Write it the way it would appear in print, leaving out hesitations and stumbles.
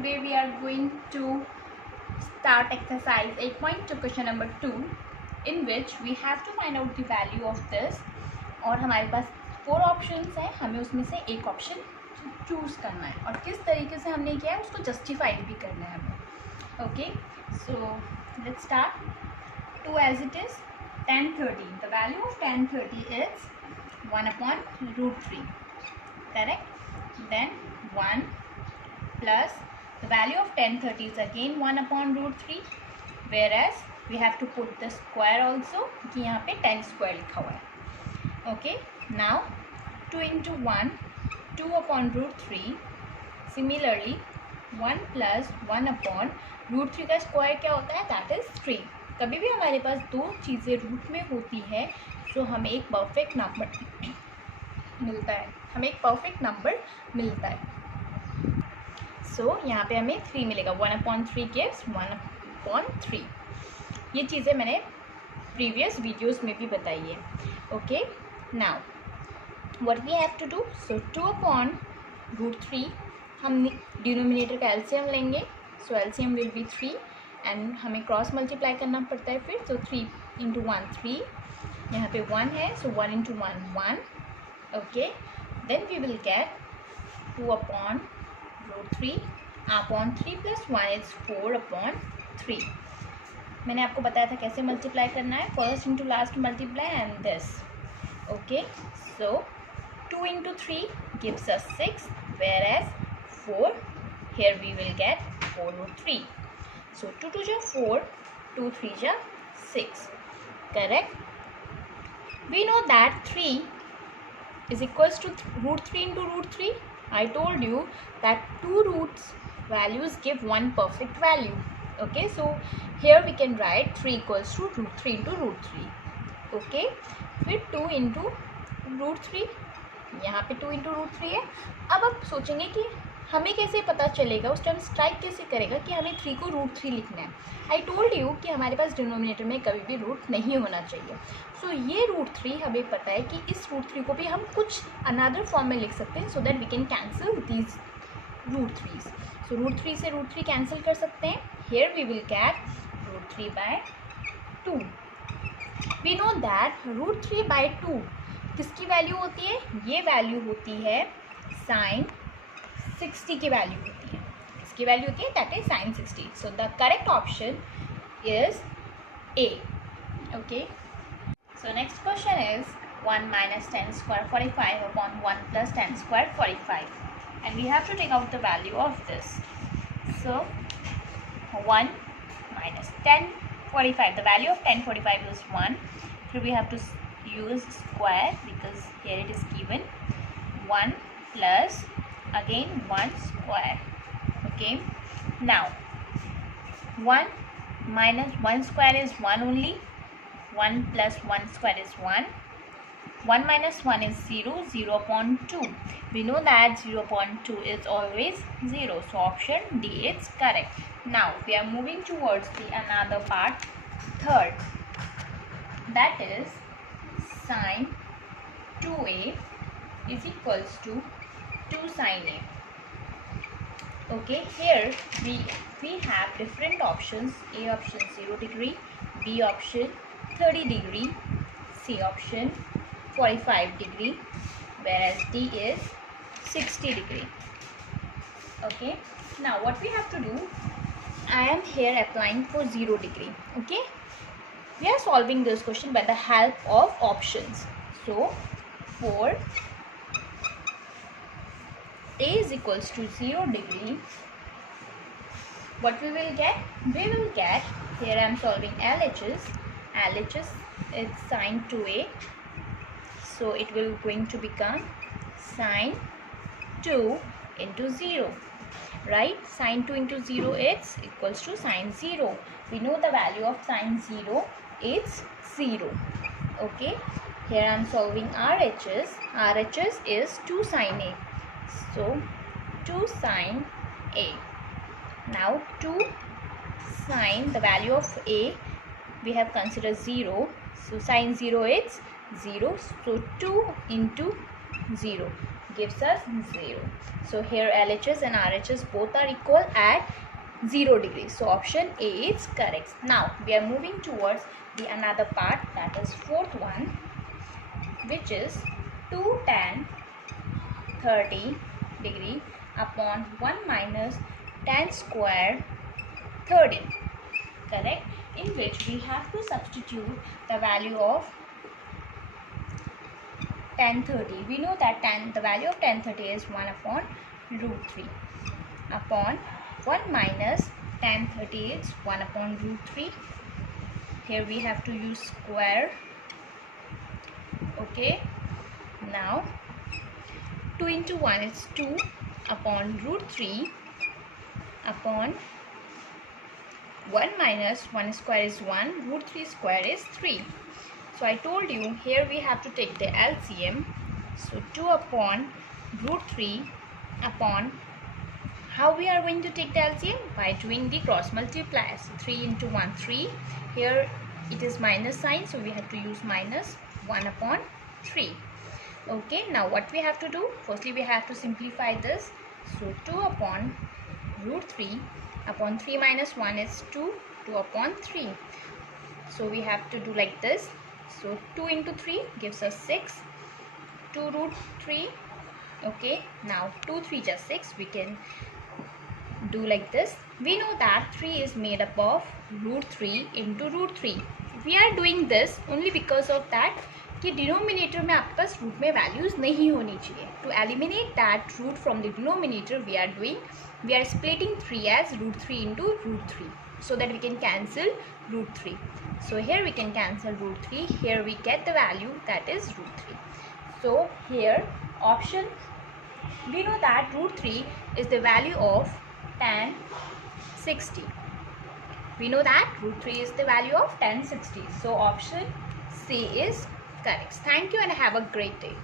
today we are going to start exercise 8.2 question number 2 in which we have to find out the value of this और हमारे पास 4 options हैं, हमें उसमें से एक ऑप्शन चूज़ करना है और किस तरीके से हमने किया है उसको जस्टिफाइड भी करना है हमें. Okay, so let's start. 2 as it is, tan 30. The value of tan 30 is 1 upon root 3. Correct? Then 1 plus the value of tan 30 is again 1 upon root 3, whereas we have to put the square also कि यहाँ पे tan square लिखा हुआ है. Okay, now 2 into 1, 2 upon root 3. Similarly 1 plus 1 upon root 3 का square क्या होता है? That is 3. कभी भी हमारे पास दो चीज़ें रूट में होती है तो हमें एक परफेक्ट नंबर मिलता है, सो यहाँ पे हमें 3 मिलेगा. 1/3 gives 1/3. ये चीज़ें मैंने प्रीवियस वीडियोस में भी बताई है. Okay, now what we have to do, so 2/√3 हम डिनोमिनेटर का एलसीएम लेंगे. So LCM will be 3 and हमें क्रॉस मल्टीप्लाई करना पड़ता है फिर. तो 3 into 1 3, यहाँ पे 1 है, so 1 into 1 1. Okay, then we will get 2/√3 upon 3 plus 1 is 4/3. मैंने आपको बताया था कैसे मल्टीप्लाई करना है, first into last multiply and this. Okay, so 2 into 3 gives us 6, whereas 4, here we will get 4√3. So 2 2 is 4, 2 3 is 6. Correct? We know that 3 is equals to √3 into √3. I told you that two roots values give one perfect value. Okay, so here we can write 3 equals to √3 into √3. Okay, फिर 2 into √3, यहाँ पे 2 into √3 है. अब आप सोचेंगे कि हमें कैसे पता चलेगा, उस टाइम स्ट्राइक कैसे करेगा कि हमें 3 को √3 लिखना है. आई टोल्ड यू कि हमारे पास डिनोमिनेटर में कभी भी रूट नहीं होना चाहिए. सो ये √3 हमें पता है कि इस √3 को भी हम कुछ अनदर फॉर्म में लिख सकते हैं so that we can cancel these √3s. So √3 से √3 कैंसिल कर सकते हैं. Here we will get √3/2. We know that √3/2 किसकी वैल्यू होती है? ये वैल्यू होती है साइन 60 की वैल्यू होती है. इसकी वैल्यू होती है that is sine 60. So the correct option is a. Okay, so next question is 1 minus tan square 45 upon 1 plus tan square 45, and we have to take out the value of this. So 1 minus tan 45, the value of tan 45 is 1. So we have to use square because here it is given 1 plus again 1 square. Okay, now 1 minus 1 square is 1 only. 1 plus 1 square is 1. 1 minus 1 is 0. 0/2. We know that 0/2 is always 0. So option D is correct. Now we are moving towards the another part, third. That is sin 2a is equals to 2 sin a. Okay, here we have different options. A option 0 degree, B option 30 degree, C option 45 degree, whereas D is 60 degree. Okay, now what we have to do, I am here applying for 0 degree. Okay, we are solving this question by the help of options. So for A is equals to 0 degree, what we will get? We will get, here I am solving LHS. LHS is sin 2a, so it will going to become sin 2 into 0, right? Sin 2 into 0 is equals to sin 0. We know the value of sin 0 is 0. Okay, here I am solving RHS. RHS is 2 sin a, so 2 sin a. Now 2 sin, the value of a we have considered 0, so sin 0 is 0, so 2 into 0, gives us 0. So here LHS and RHS both are equal at 0 degrees. So option A is correct. Now we are moving towards the another part, that is fourth one, which is 2 tan 30 degree upon 1 minus tan square 30. Correct? In which we have to substitute the value of tan 30. We know that the value of tan 30 is 1 upon root 3 upon 1 minus tan 30 is 1 upon root 3. Here we have to use square. Okay. Now 2 into 1 is 2 upon root 3 upon 1 minus 1 square is 1, root 3 square is 3. So I told you here we have to take the LCM. So 2 upon root 3 upon, how we are going to take the LCM? By doing the cross multiply. So 3 into 1, 3. Here it is minus sign, so we have to use minus 1 upon 3. Okay, now what we have to do? Firstly we have to simplify this. So 2 upon root 3 upon 3 minus 1 is 2, 2 upon 3. So we have to do like this. So 2 into 3 gives us 6, 2 root 3. Okay, now 2 3 just 6. We can do like this. We know that 3 is made up of root 3 into root 3. We are doing this only because of that कि denominator में आपके पास root में values नहीं होनी चाहिए. To eliminate that root from the denominator we are splitting 3 as root 3 into root 3 so that we can cancel root 3. So here we can cancel root 3. Here we get the value that is root 3. So here option, we know that root 3 is the value of tan 60. We know that root 3 is the value of tan 60. So option C is correct. Thank you and have a great day.